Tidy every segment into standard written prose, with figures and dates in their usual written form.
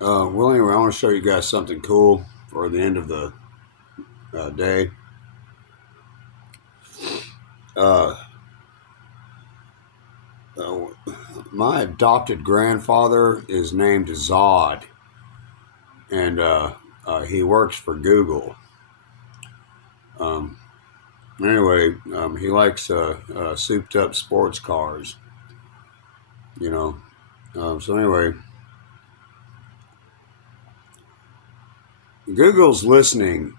Well, anyway, I want to show you guys something cool for the end of the day. Uh, uh, my adopted grandfather is named Zod, and he works for Google. Um, anyway, he likes souped up sports cars, you know. So anyway, Google's listening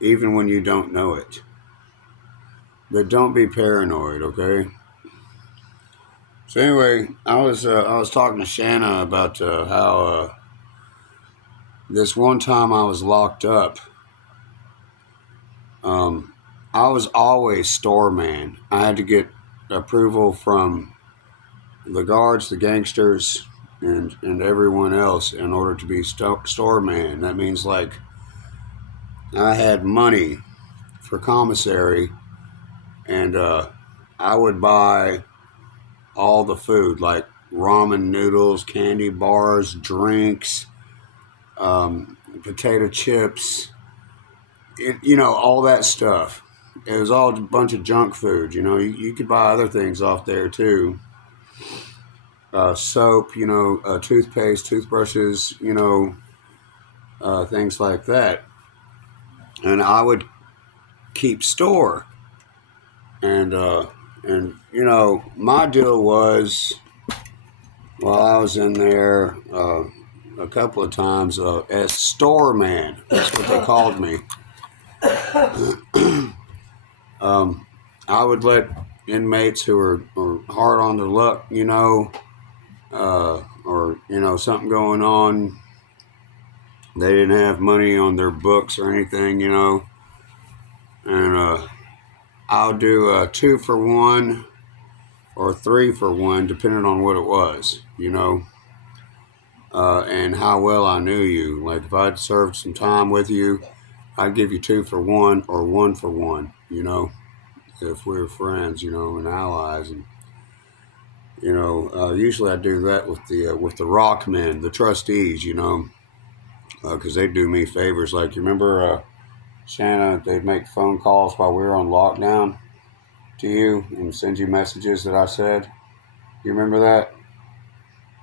even when you don't know it. But don't be paranoid, okay? So anyway, I was talking to Shanna about how this one time I was locked up. Um, I was always store man. I had to get approval from the guards, the gangsters, and everyone else in order to be store man. That means like I had money for commissary, and I would buy all the food like ramen noodles, candy bars, drinks, potato chips, all that stuff. It was all a bunch of junk food. You could buy other things off there too. Soap, toothpaste, toothbrushes, things like that. And I would keep store. And, my deal was, while I was in there a couple of times, as store man, that's what they called me. I would let inmates who are hard on their luck, or something going on. They didn't have money on their books or anything, and I'll do a 2 for 1 or 3 for 1, depending on what it was, and how well I knew you. Like if I'd served some time with you, I'd give you 2 for 1 or 1 for 1, if we were friends, and allies. And usually I do that with the rock men, the trustees, because they do me favors. Like you remember, Shanna, they'd make phone calls while we were on lockdown to you and send you messages that I said. You remember that?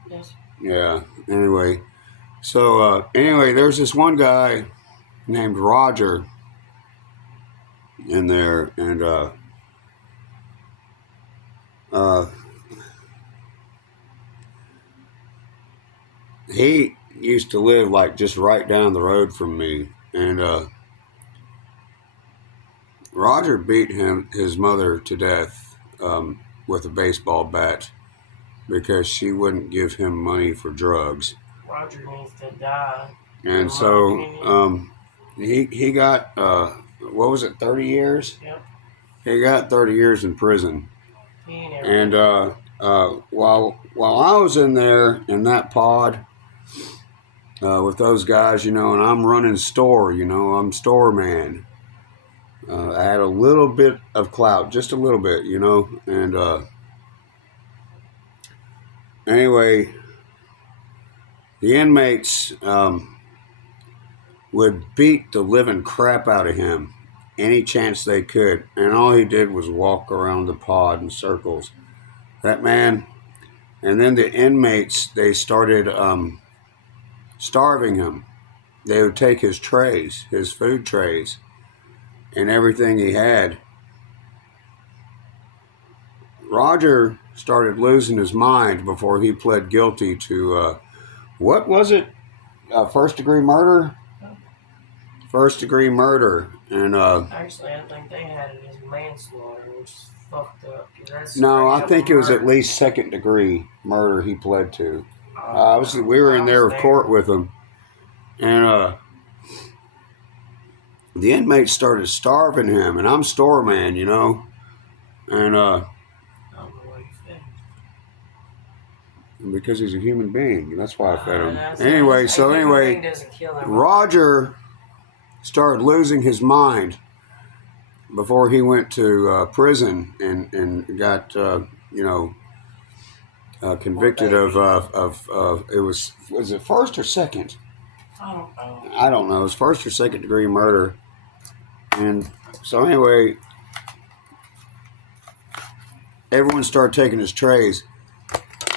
Yes. Yeah. Anyway, there's this one guy named Rodger in there, and uh, he used to live like just right down the road from me, and Rodger beat his mother to death with a baseball bat because she wouldn't give him money for drugs. Rodger needs to die. And so he got what was it, 30 years? Yep. He got 30 years in prison. And while I was in there in that pod with those guys, and I'm running store, I'm store man. I had a little bit of clout, just a little bit, and anyway, the inmates would beat the living crap out of him any chance they could, and all he did was walk around the pod in circles. That man, and then the inmates, they started starving him. They would take his trays, his food trays, and everything he had. Rodger started losing his mind before he pled guilty to, what was it? First-degree murder? First-degree murder. And actually, I think they had it as manslaughter, which is fucked up. No, I think it was at least second-degree murder he pled to. We were in there of court with him, and the inmates started starving him, and I'm store man, and because he's a human being, that's why I fed him. Anyway, Rodger started losing his mind before he went to prison and got convicted of it was it first or second? I don't know. I don't know. It was first or second degree murder. And so anyway, everyone started taking his trays.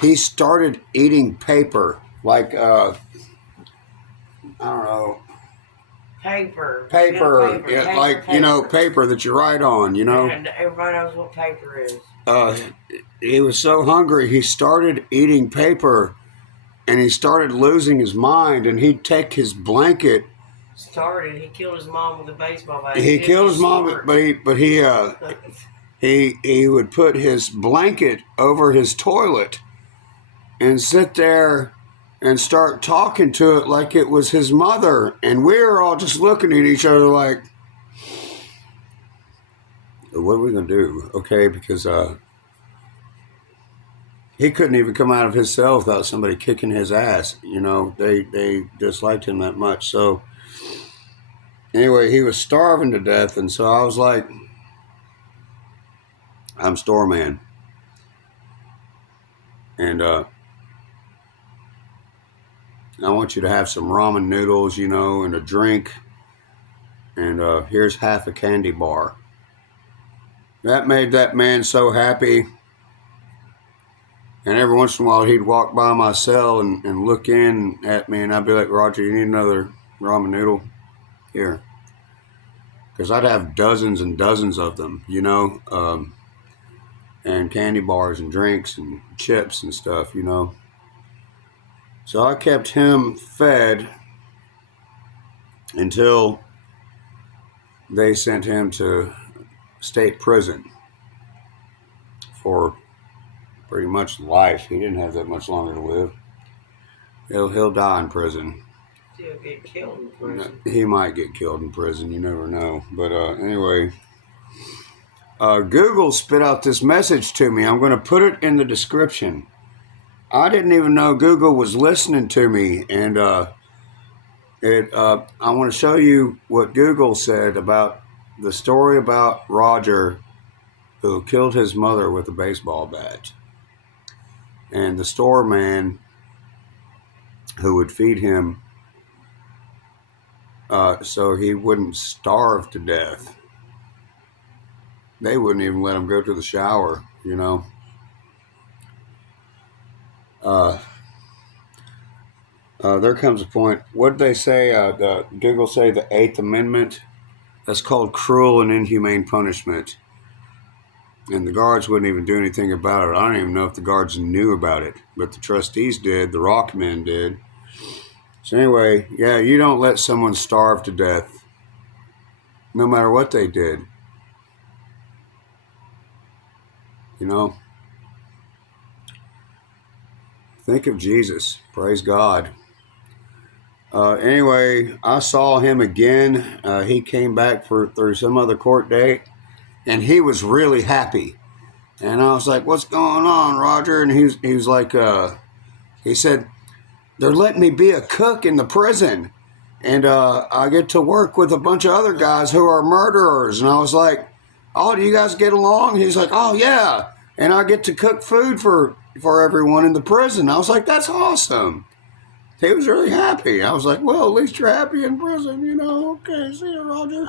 He started eating paper, like I don't know, Paper. paper, yeah, like paper. paper that you write on, And everybody knows what paper is. He was so hungry, he started eating paper, and he started losing his mind. And he'd take his blanket. He killed his mom with a baseball bat. He killed his mom, but he would put his blanket over his toilet and sit there and start talking to it like it was his mother. And we were all just looking at each other like, what are we going to do? Okay, because he couldn't even come out of his cell without somebody kicking his ass. They disliked him that much. So anyway, he was starving to death. And so I was like, I'm Storeman. And I want you to have some ramen noodles, and a drink. And here's half a candy bar. That made that man so happy. And every once in a while, he'd walk by my cell and look in at me, and I'd be like, Rodger, you need another ramen noodle? Here. Because I'd have dozens and dozens of them, and candy bars and drinks and chips and stuff, So I kept him fed until they sent him to state prison for pretty much life. He didn't have that much longer to live. He'll die in prison. He'll get killed in prison. He might get killed in prison. You never know. But anyway, Google spit out this message to me. I'm going to put it in the description. I didn't even know Google was listening to me, and I want to show you what Google said about the story about Rodger, who killed his mother with a baseball bat, and the store man who would feed him so he wouldn't starve to death. They wouldn't even let him go to the shower, There comes a point. What did they say? Google say the 8th Amendment? That's called cruel and inhumane punishment. And the guards wouldn't even do anything about it. I don't even know if the guards knew about it, but the trustees did. The rock men did. So anyway, yeah, you don't let someone starve to death, no matter what they did. Think of Jesus. Praise God. Anyway, I saw him again. He came back through some other court date, and he was really happy. And I was like, what's going on, Rodger? And he was like, he said, they're letting me be a cook in the prison. And I get to work with a bunch of other guys who are murderers. And I was like, oh, do you guys get along? He's like, oh, yeah. And I get to cook food for everyone in the prison. I was like, that's awesome. He was really happy. I was like, well, at least you're happy in prison, Okay, see you, Rodger.